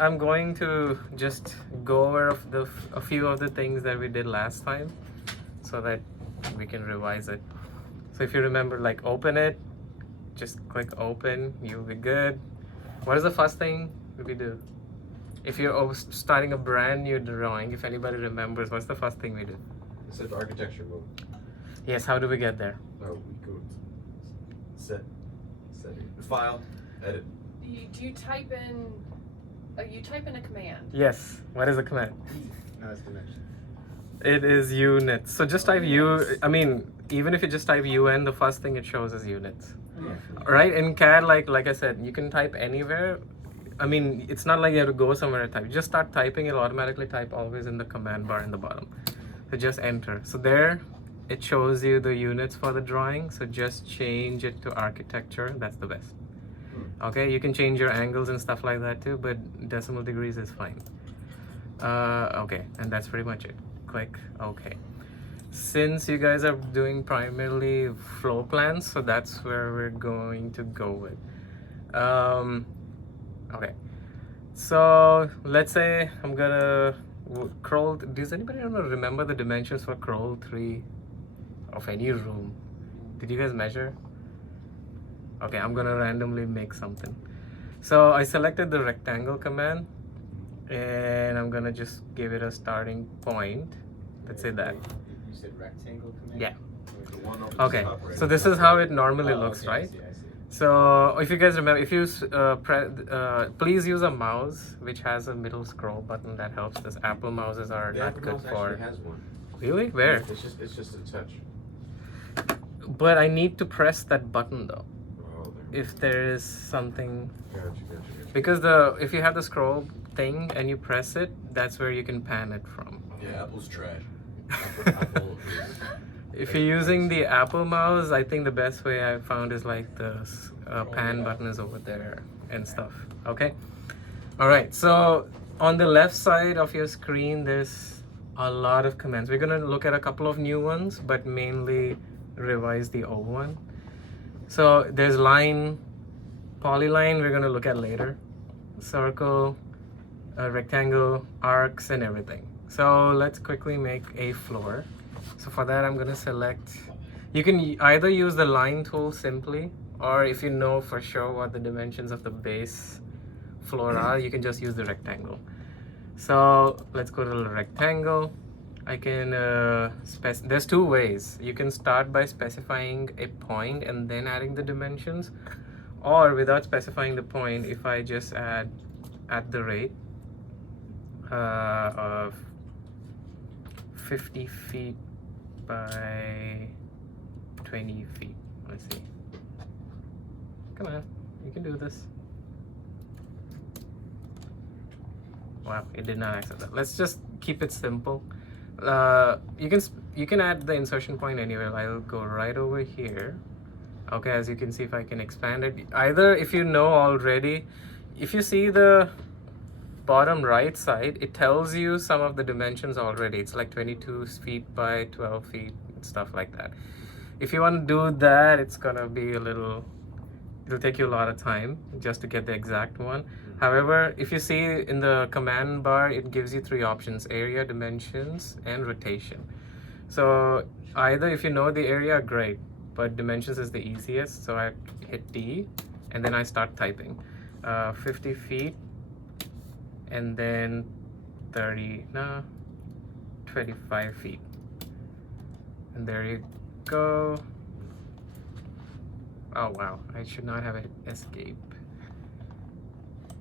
I'm going to just go over a few of the things that we did last time so that we can revise it. So if you remember, like open it, just click open, you'll be good. What is the first thing we do? If you're starting a brand new drawing, if anybody remembers, what's the first thing we do? It said architecture mode. Yes, how do we get there? Oh, we go set, file, edit. Do you type in? You type in a command. Yes. What is the command? No, it's dimension. It is units. So just type I mean, even if you just type UN, the first thing it shows is units. Yeah. Right? In CAD, like I said, you can type anywhere. I mean, it's not like you have to go somewhere to type. You just start typing, it'll automatically type always in the command bar in the bottom. So just enter. So there, it shows you the units for the drawing. So just change it to architecture. That's the best. Okay, you can change your angles and stuff like that too, but decimal degrees is fine. Okay, and that's pretty much it. Click OK. Since you guys are doing primarily floor plans, so that's where we're going to go with. Okay, so let's say I'm gonna scroll. Does anybody remember the dimensions for scroll 3 of any room? Did you guys measure? Okay, I'm gonna randomly make something. So I selected the rectangle command and I'm gonna just give it a starting point. Let's say that. You said rectangle command? Yeah. The one on the Okay, top right. so this is how it normally looks, okay, right? I see. So if you guys remember, if you please use a mouse which has a middle scroll button. That helps. This Apple mouses are The not Apple good mouse for. actually has one. Really? Where? It's just a touch. But I need to press that button though. Oh, there. If there is something, Gotcha. because if you have the scroll thing and you press it, that's where you can pan it from. Yeah, Apple's trash. Apple If you're using the Apple mouse, I think the best way I found is like the pan button is over there and stuff. Okay. All right. So on the left side of your screen, there's a lot of commands. We're gonna look at a couple of new ones, but mainly revise the old one. So there's line, polyline. We're gonna look at later. Circle, rectangle, arcs, and everything. So let's quickly make a floor. So for that, I'm gonna select, you can either use the line tool simply, or if you know for sure what the dimensions of the base floor are, you can just use the rectangle. So let's go to the rectangle. I can, there's two ways. You can start by specifying a point and then adding the dimensions, or without specifying the point, if I just add at the rate of 50 feet by 20 feet. Let's see. Come on, you can do this. Wow, it did not accept that. Let's just keep it simple. You can add the insertion point anywhere. I'll go right over here. Okay, as you can see, if I can expand it, either if you know already, if you see the bottom right side, it tells you some of the dimensions already. It's like 22 feet by 12 feet and stuff like that. If you want to do that, it's gonna be it'll take you a lot of time just to get the exact one. However, if you see in the command bar, it gives you 3 options: area, dimensions, and rotation. So either if you know the area, great, but dimensions is the easiest. So I hit D and then I start typing 50 feet and then 25 feet. And there you go. Oh wow, I should not have hit escape.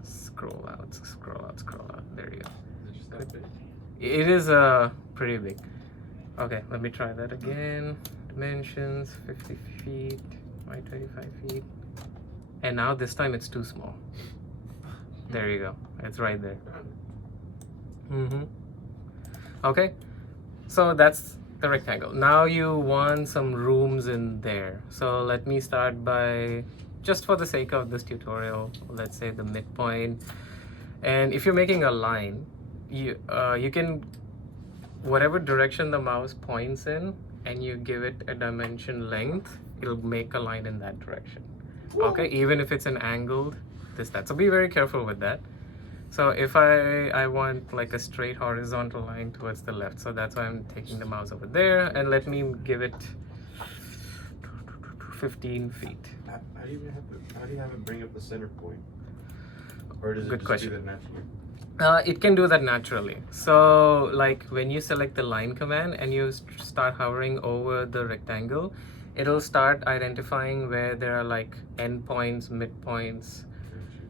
Scroll out, scroll out, scroll out. There you go. Is it just that big? It is pretty big. Okay, let me try that again. Dimensions, 50 feet by 25 feet. And now this time it's too small. There you go. It's right there. Okay, so that's the rectangle. Now you want some rooms in there. So let me start by, just for the sake of this tutorial, let's say the midpoint. And if you're making a line, you can, whatever direction the mouse points in, and you give it a dimension length, it'll make a line in that direction. Okay, even if it's an angled that. So be very careful with that. So if I want like a straight horizontal line towards the left, so that's why I'm taking the mouse over there, and let me give it 15 feet. How do you have it bring up the center point? Or does it Good just question. do that naturally? It can do that naturally. So like when you select the line command and you start hovering over the rectangle, it'll start identifying where there are like endpoints, midpoints.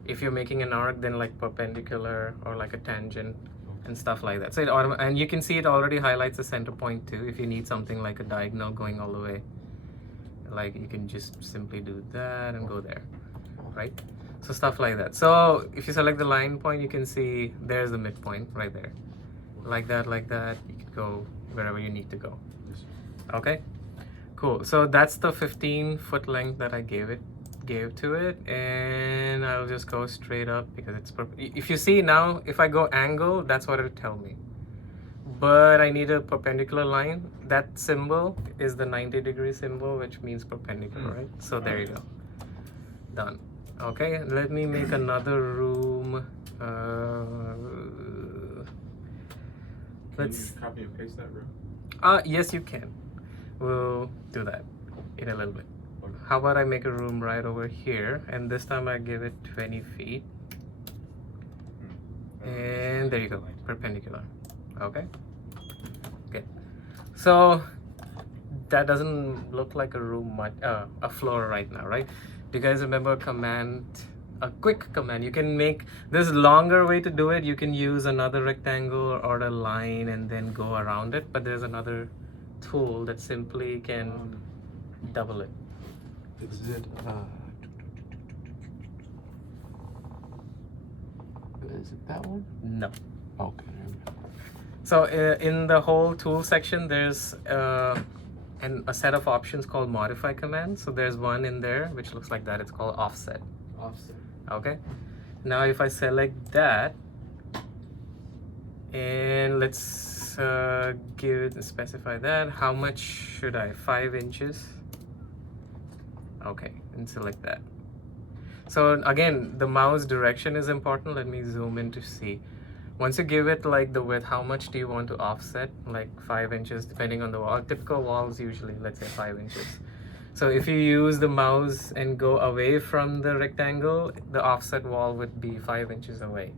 If you're making an arc, then like perpendicular or like a tangent and stuff like that. So and you can see it already highlights the center point too. If you need something like a diagonal going all the way, like you can just simply do that and go there, right? So stuff like that. So if you select the line point, you can see there's the midpoint right there. Like that, you can go wherever you need to go. Okay, cool. So that's the 15-foot length that I gave to it, and I'll just go straight up because it's if you see now, if I go angle, that's what it'll tell me. But I need a perpendicular line. That symbol is the 90-degree symbol, which means perpendicular, right? So there you go. Done. Okay, let me make another room. Can you copy and paste that room? Yes, you can. We'll do that in a little bit. How about I make a room right over here, and this time I give it 20 feet. And there you go, perpendicular. Okay, good. So that doesn't look like a room much, a floor right now, right? Do you guys remember a quick command? You can make this longer way to do it. You can use another rectangle or a line and then go around it, but there's another tool that simply can double it. Is it is it that one? No. Okay. So in the whole tool section, there's a set of options called modify commands. So there's one in there which looks like that. It's called offset. Offset. Okay. Now if I select that, and let's specify that. How much should I? 5 inches. Okay, and select that. So again, the mouse direction is important. Let me zoom in to see. Once you give it like the width, how much do you want to offset? Like 5 inches, depending on the wall. Typical walls usually, let's say 5 inches. So if you use the mouse and go away from the rectangle, the offset wall would be 5 inches away.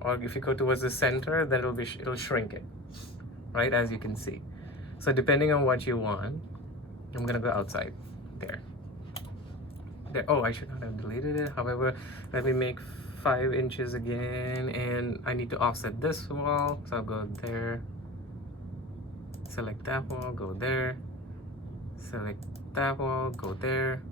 Or if you go towards the center, then it'll shrink it, right? As you can see. So depending on what you want, I'm gonna go outside there. Oh, I should not have deleted it. However, let me make 5 inches again, and I need to offset this wall, so I'll go there, select that wall, go there, select that wall, go there,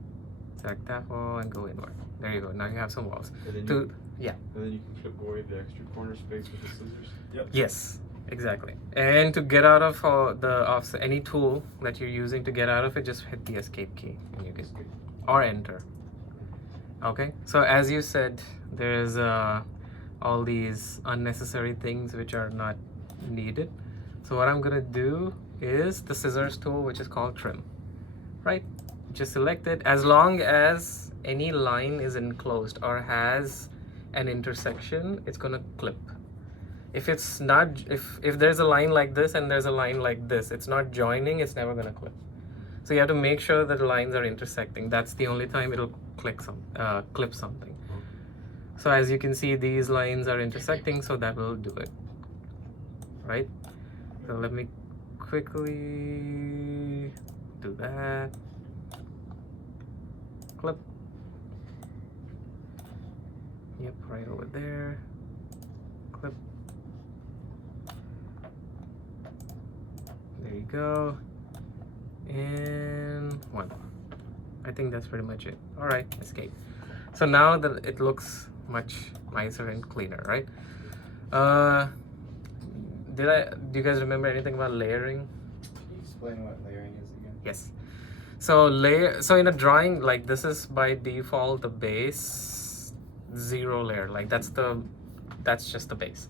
select that wall, and go inward. There you go. Now you have some walls. And then Yeah. And then you can clip away the extra corner space with the scissors. Yep. Yes, exactly. And to get out of the offset, any tool that you're using to get out of it, just hit the escape key, and you can or enter. Okay, so as you said, there's all these unnecessary things which are not needed. So what I'm gonna do is the scissors tool, which is called trim, right? Just select it. As long as any line is enclosed or has an intersection, it's gonna clip. If it's not, if there's a line like this and there's a line like this, it's not joining, it's never gonna clip. So you have to make sure that the lines are intersecting. That's the only time it'll clip something. So as you can see, these lines are intersecting, so that will do it, right? So let me quickly do that. Clip. Yep, right over there. Clip. There you go. And one. I think that's pretty much it. All right, escape. So now that it looks much nicer and cleaner, right? Do you guys remember anything about layering? Can you explain what layering is again? Yes. So in a drawing, like this is by default the base 0 layer. Like that's just the base.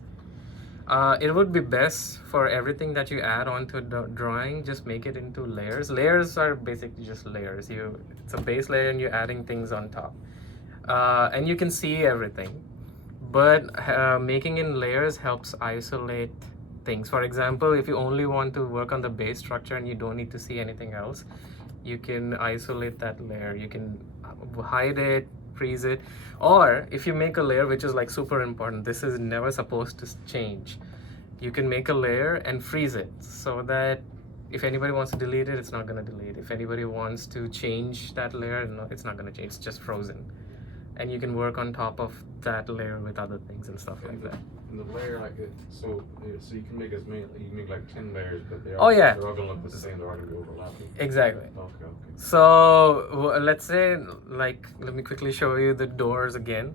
It would be best for everything that you add onto the drawing, just make it into layers. Layers are basically just layers. It's a base layer and you're adding things on top. And you can see everything. but making in layers helps isolate things. For example, if you only want to work on the base structure and you don't need to see anything else, you can isolate that layer. You can hide it, freeze it, or if you make a layer which is like super important, this is never supposed to change, you can make a layer and freeze it so that if anybody wants to delete it, it's not going to delete. If anybody wants to change that layer, no, it's not going to change. It's just frozen. And you can work on top of that layer with other things and stuff like that. And the layer, like it, so you can make as many. You can make like 10 layers, but Oh, yeah. they're all gonna look the same. They're all gonna be overlapping. Exactly. Okay. So let's say, like, let me quickly show you the doors again.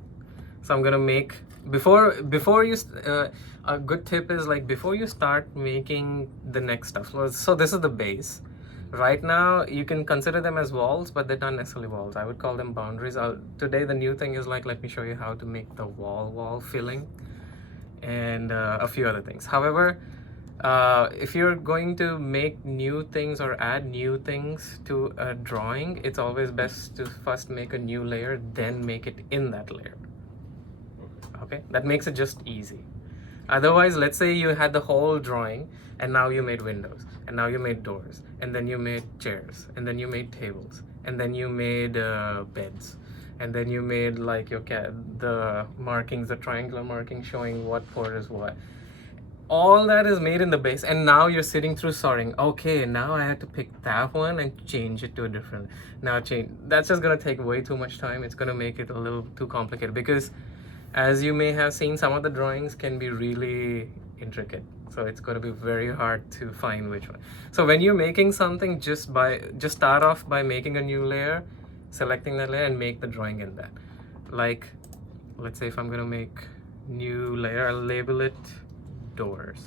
So I'm gonna make before you a good tip is like before you start making the next stuff. So this is the base. Right now you can consider them as walls, but they're not necessarily walls. I would call them boundaries. Today the new thing is like, let me show you how to make the wall filling and a few other things. However, if you're going to make new things or add new things to a drawing, it's always best to first make a new layer, then make it in that layer. Okay, that makes it just easy. Otherwise, let's say you had the whole drawing and now you made windows and now you made doors and then you made chairs and then you made tables and then you made beds and then you made like the markings, the triangular markings showing what port is what. All that is made in the base, and now you're sitting through sorting. Okay, now I have to pick that one and change it to a different. That's just gonna take way too much time. It's gonna make it a little too complicated because, as you may have seen, some of the drawings can be really intricate. So it's going to be very hard to find which one. So when you're making something, just start off by making a new layer, selecting that layer, and make the drawing in that. Like, let's say if I'm going to make new layer, I'll label it doors.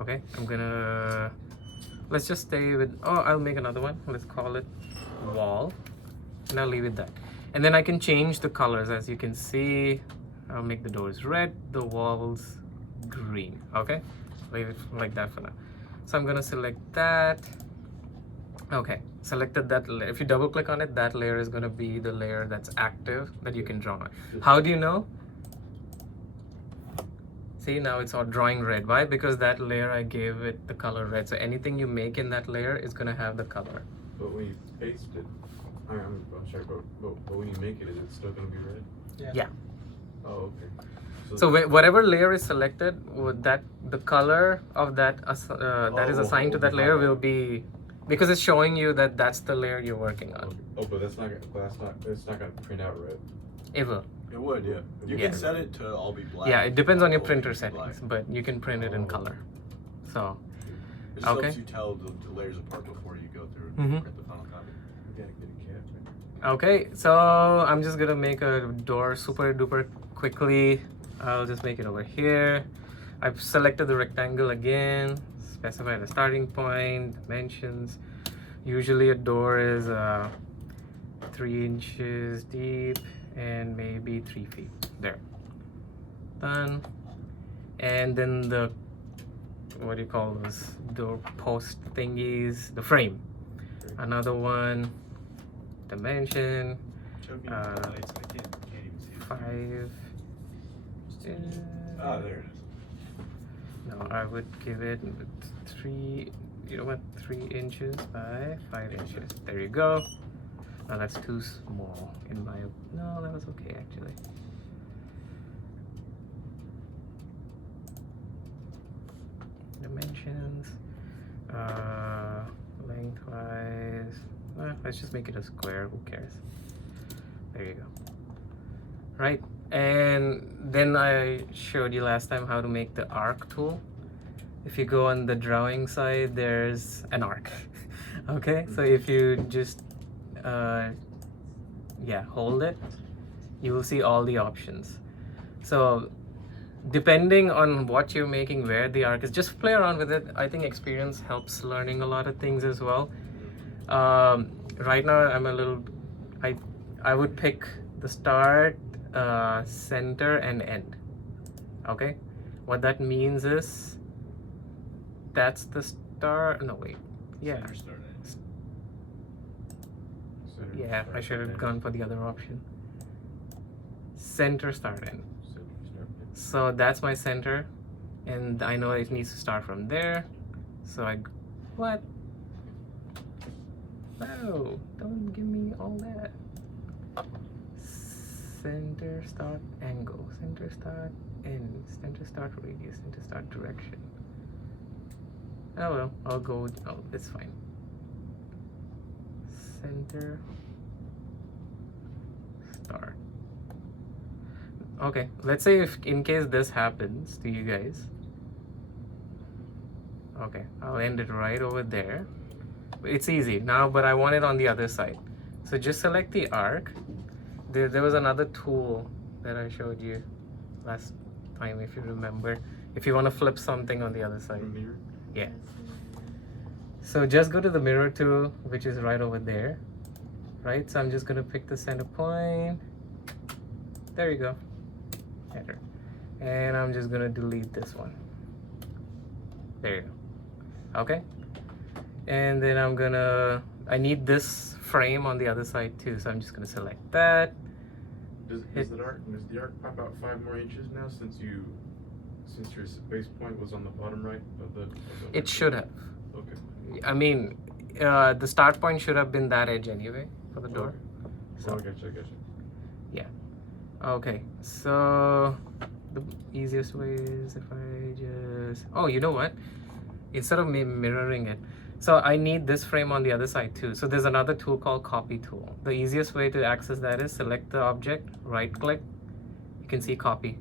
Okay, let's just stay with, I'll make another one. Let's call it wall, and I'll leave it that. And then I can change the colors. As you can see, I'll make the doors red, the walls green. Okay, leave it like that for now. So I'm gonna select that. Okay, selected that layer. If you double click on it, that layer is gonna be the layer that's active that you can draw on. How do you know? See, now it's all drawing red. Why? Because that layer, I gave it the color red. So anything you make in that layer is gonna have the color. But when you paste it, I'm sorry, but when you make it, is it still gonna be red? Yeah. Oh, okay. So whatever layer is selected, the color of that that is assigned to that layer will be, because it's showing you that that's the layer you're working on. Okay. Oh, but it's not gonna print out red. It will. It would, yeah. You Yeah. can set it to all be black. Yeah, it depends on your or printer be black. settings, but you can print it in color. So, It just Okay. helps you tell the layers apart before you go through Mhm. and print the final copy. You gotta get a cat. okay, so I'm just gonna make a door super duper quickly. I'll just make it over here. I've selected the rectangle again, specify the starting point, dimensions. Usually a door is 3 inches deep and maybe 3 feet. There. Done. And then the, what do you call those door post thingies? The frame. Another one. Dimension. Show me Uh, the lights. I can't even see it. 5. Ah, there it is. No, I would give it 3. You know what? 3 inches by 5 inches. There you go. Now that's too small in my. No, that was okay actually. Dimensions. Lengthwise. Let's just make it a square. Who cares? There you go. Right. And then I showed you last time how to make the arc tool. If you go on the drawing side, there's an arc. Okay, so if you just hold it, you will see all the options. So depending on what you're making, where the arc is, just play around with it. I think experience helps learning a lot of things as well. Right now I'm a little, I would pick the start, center and end. Okay, what that means is that's the start. No, wait, yeah, Center, start, end. yeah, I should have gone for the other option. center start end. So you start it. So that's my center, and I know it needs to start from there. So what? No, don't give me all that. Center start angle, center start end, center start radius, center start direction. Oh well, I'll go with, oh, it's fine. Center start. Okay, let's say if in case this happens to you guys. Okay, I'll end it right over there. It's easy now, but I want it on the other side. So just select the arc. There was another tool that I showed you last time, if you remember. If you want to flip something on the other side. Mirror. Yeah. So just go to the mirror tool, which is right over there. Right? So I'm just going to pick the center point. There you go. Enter. And I'm just going to delete this one. There you go. Okay? And then I need this frame on the other side too. So I'm just going to select that. Does the arc pop out 5 more inches now since your base point was on the bottom right of the It should have. Okay. I mean, the start point should have been that edge anyway for the door. Okay. So Oh, I gotcha. okay, so the easiest way is if I just, oh, you know what? Instead of mirroring it, so I need this frame on the other side too. So there's another tool called copy tool. The easiest way to access that is select the object, right click, you can see copy,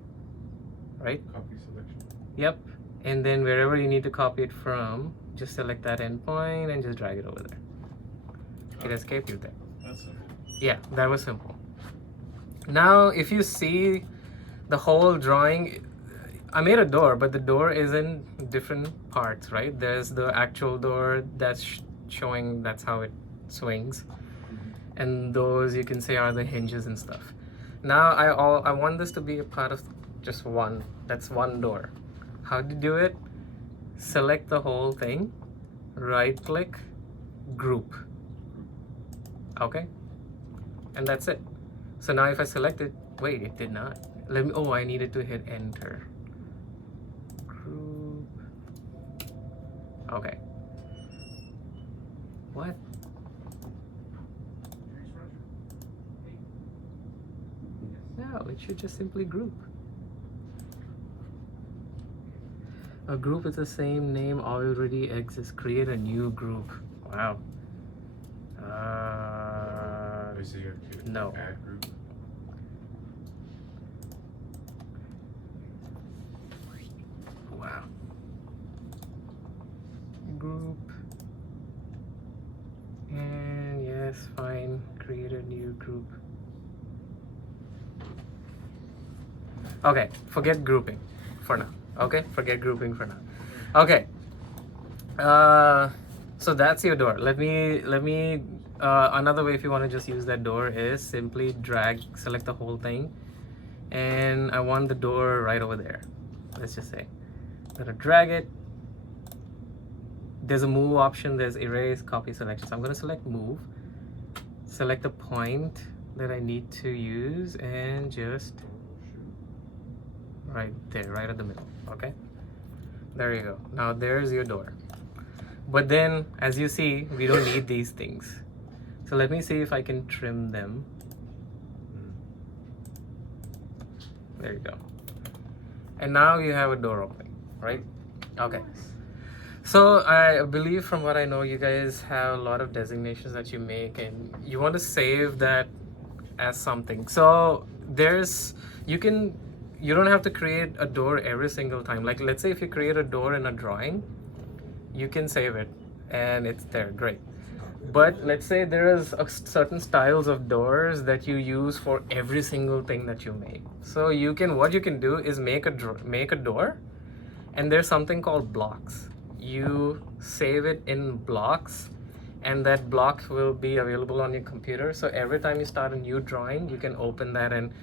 right? Copy selection. Yep. And then wherever you need to copy it from, just select that endpoint and just drag it over there. Hit escape, you're there. That's simple. Yeah, that was simple. Now, if you see the whole drawing, I made a door, but the door is in different parts, right? There's the actual door that's showing that's how it swings. And those you can say are the hinges and stuff. Now, I want this to be a part of just one. That's one door. How to do it? Select the whole thing, right click, group. Okay? And that's it. So now if I select it, wait, it did not. I needed to hit enter. Group. Okay. What? No, it should just simply group. A group with the same name already exists. Create a new group. Wow. So you have to No. add group. Wow. Group. And yes, fine. Create a new group. Okay, forget grouping for now. Okay, forget grouping for now. Okay. So that's your door. Let me another way if you want to just use that door is simply select the whole thing, and I want the door right over there. Let's just say I'm gonna drag it. There's a move option, there's erase, copy, selection. So I'm gonna select move, select the point that I need to use, and just right there, right at the middle. Okay, there you go. Now there's your door. But then, as you see, we don't need these things. So let me see if I can trim them. There you go. And now you have a door opening, right? Okay. So I believe from what I know, you guys have a lot of designations that you make and you want to save that as something. So you don't have to create a door every single time. Like let's say if you create a door in a drawing, you can save it and it's there, great. But let's say there is certain styles of doors that you use for every single thing that you make. So what you can do is make a door, and there's something called blocks. You save it in blocks, and that block will be available on your computer. So every time you start a new drawing, you can open that, and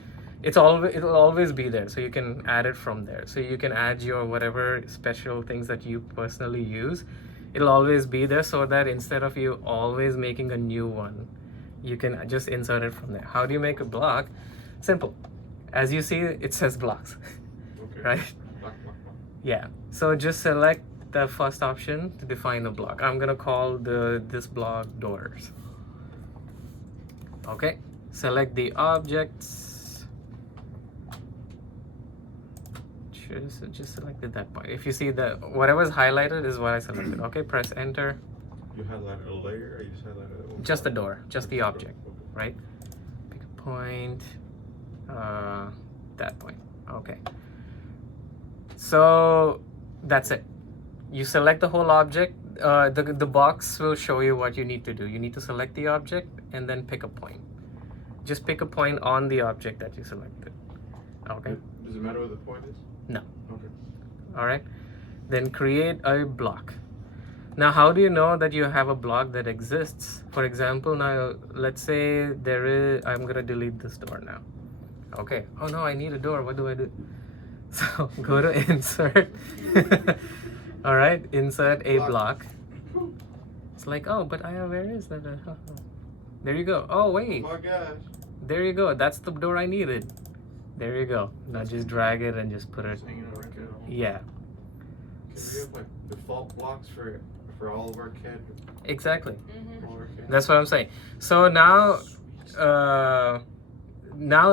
it'll always be there. So you can add it from there. So you can add your whatever special things that you personally use. It'll always be there, so that instead of you always making a new one, you can just insert it from there. How do you make a block? Simple. As you see, it says blocks, Okay. right? Block, block, block. Yeah. So just select the first option to define a block. I'm gonna call this block doors. Okay. Select the objects. Just selected that point. If you see the whatever's highlighted is what I selected. Okay. Press enter. You highlighted a layer, or you just highlighted Just the door, just the object, Okay. right? Pick a point. That point. Okay. So that's it. You select the whole object. The box will show you what you need to do. You need to select the object and then pick a point. Just pick a point on the object that you selected. Okay. Does it matter what the point is? No. Okay. All right. Then create a block. Now, how do you know that you have a block that exists? For example, now let's say there is. I'm gonna delete this door now. Okay. Oh no, I need a door. What do I do? So go to insert. All right, insert a block. It's like, oh, but where is that? There you go. Oh Oh wait, my gosh. there you go. That's the door I needed. There you go. Now just drag it and just put it. Just hanging out right there. Yeah, Can we have like default blocks for all of our CAD? exactly. Mm-hmm. All our CAD? That's what I'm saying. So now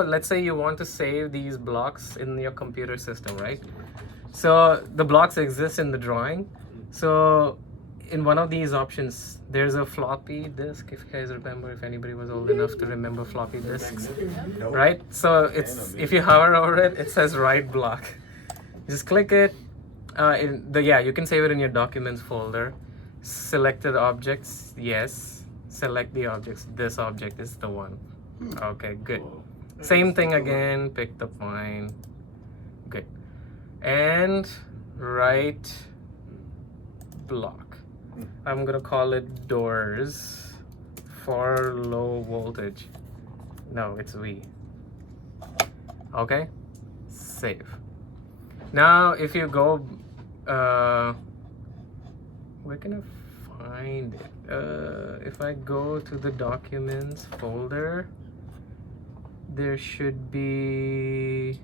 let's say you want to save these blocks in your computer system, right? So the blocks exist in the drawing. So in one of these options, there's a floppy disk. If you guys remember, if anybody was old enough to remember floppy disks, Nope. right? So it's if you hover over it, it says write block. Just click it. You can save it in your documents folder. Selected objects, yes. Select the objects. This object is the one. Okay, good. Same thing again. Pick the point. Good. And write block. I'm gonna call it doors for low voltage. No, it's V. Okay. Save. Now, if you go, where can I find it? If I go to the documents folder, there should be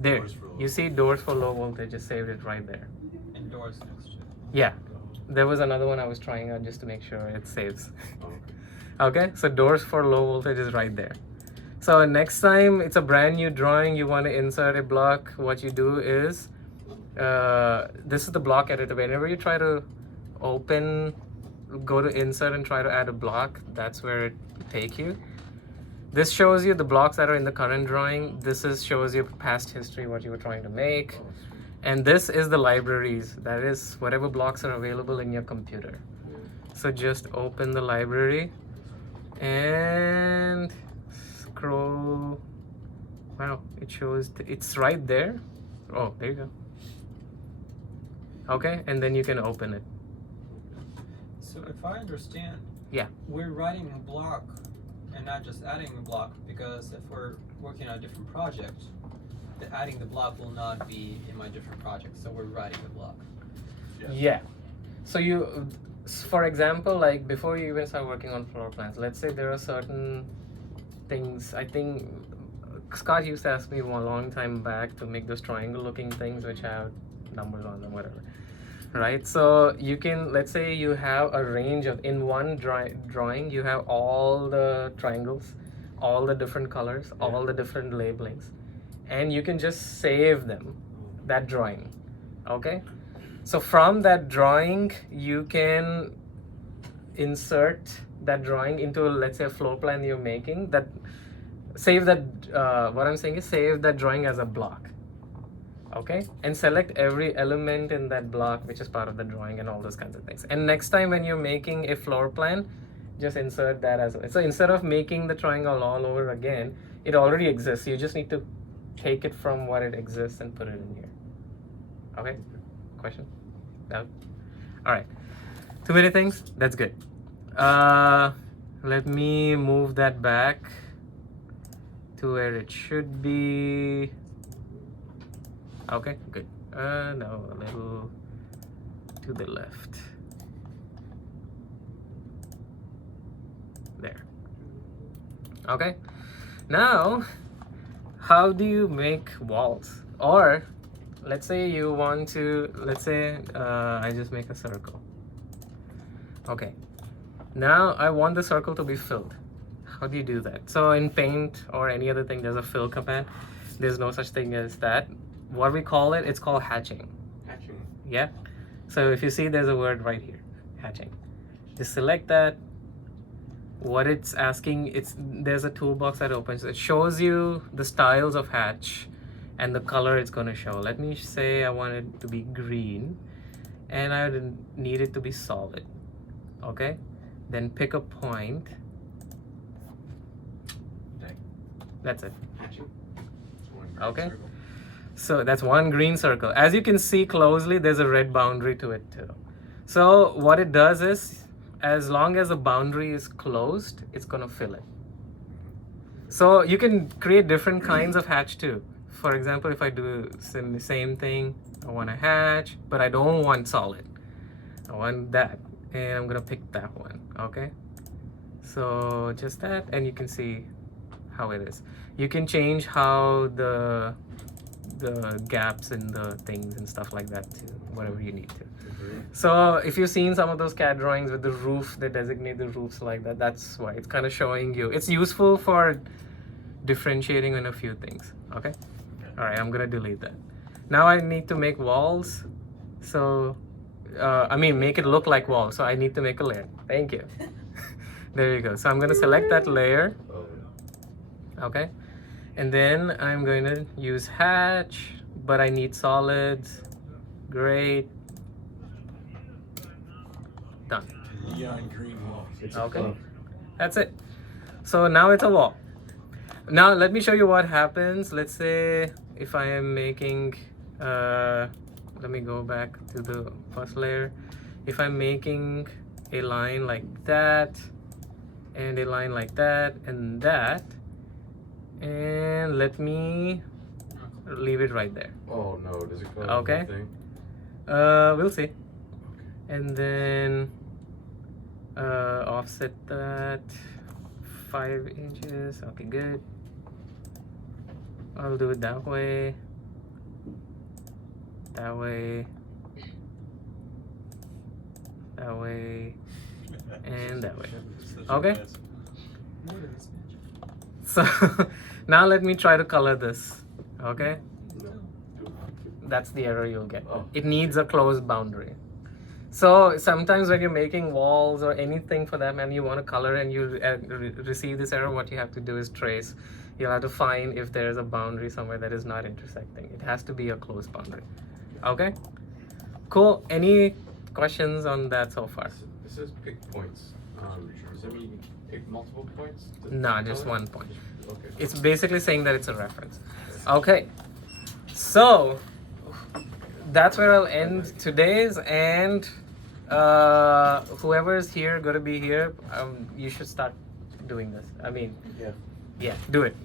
there. Doors for low You see doors for low voltage. Just saved it right there. And doors next to it. Yeah, there was another one I was trying out just to make sure it saves. Oh, okay. Okay, so doors for low voltage is right there. So next time it's a brand new drawing, you want to insert a block, what you do is, this is the block editor. Whenever you try to go to insert and try to add a block, that's where it take you. This shows you the blocks that are in the current drawing. This shows you past history, what you were trying to make. Oh, sweet. And this is the libraries. That is whatever blocks are available in your computer. So just open the library and scroll. Wow, it shows, it's right there. Oh, there you go. Okay, and then you can open it. So if I understand, Yeah. we're writing a block and not just adding a block, because if we're working on a different project, the adding the block will not be in my different project, so we're writing the block. Yeah. So you, for example, like before you even start working on floor plans, let's say there are certain things. I think Scott used to ask me a long time back to make those triangle looking things which have numbers on them, whatever. Right? So you can, let's say you have a range of, in one drawing, you have all the triangles, all the different colors, all the different labelings. And you can just save them, that drawing. Okay? So from that drawing, you can insert that drawing into, let's say, a floor plan you're making. Save that. What I'm saying is save that drawing as a block. Okay, and select every element in that block which is part of the drawing and all those kinds of things. And next time when you're making a floor plan, just insert that as well. So instead of making the triangle all over again, it already exists. You just need to take it from what it exists and put it in here. Okay, question? No? All right, too many things? That's good. Let me move that back to where it should be. Okay, good. No, a little to the left. There. Okay. Now, how do you make walls? Or let's say you want to, let's say I just make a circle. Okay, now I want the circle to be filled. How do you do that? So in Paint or any other thing, there's a fill command. There's no such thing as that. What we call it, it's called hatching. Hatching. Yeah. So if you see, there's a word right here, hatching. Just select that. What it's asking, there's a toolbox that opens. It shows you the styles of hatch and the color it's going to show. Let me say I want it to be green and I need it to be solid. Okay. Then pick a point. That's it. Hatching. It's one green Okay. circle. So that's one green circle. As you can see closely, there's a red boundary to it too. So what it does is, as long as the boundary is closed, it's gonna fill it. So you can create different kinds of hatch too. For example, if I do the same thing, I want a hatch, but I don't want solid. I want that, and I'm gonna pick that one. Okay. So just that, and you can see how it is. You can change how the gaps in the things and stuff like that too, whatever you need to. So if you've seen some of those CAD drawings with the roof, they designate the roofs like that. That's why it's kind of showing you. It's useful for differentiating in a few things. Okay. All right, I'm gonna delete that. Now I need to make walls. So I mean, make it look like walls. So I need to make a layer. Thank you. There you go. So I'm gonna select that layer. Okay. And then I'm going to use hatch, but I need solids. Great. Done. Neon green walls. It's a Okay. club. That's it. So now it's a wall. Now let me show you what happens. Let's say if I am making, let me go back to the first layer. If I'm making a line like that, and a line like that, and that, and let me leave it right there. Oh no, does it go Okay. Thing? We'll see. Okay. And then offset that 5 inches. Okay, good. I'll do it that way, that way, that way, and that way. Okay. So now let me try to color this. Okay, No. that's the error you'll get. Oh. It needs a closed boundary. So sometimes when you're making walls or anything for that, and you want to color and you receive this error, what you have to do is trace. You'll have to find if there is a boundary somewhere that is not intersecting. It has to be a closed boundary. Okay, cool. Any questions on that so far? This says pick points. Does that mean pick multiple points? No, just one point. Okay. It's basically saying that it's a reference. Okay, so that's where I'll end today's, and whoever's here gonna be here, you should start doing this. I mean, Yeah. yeah, do it.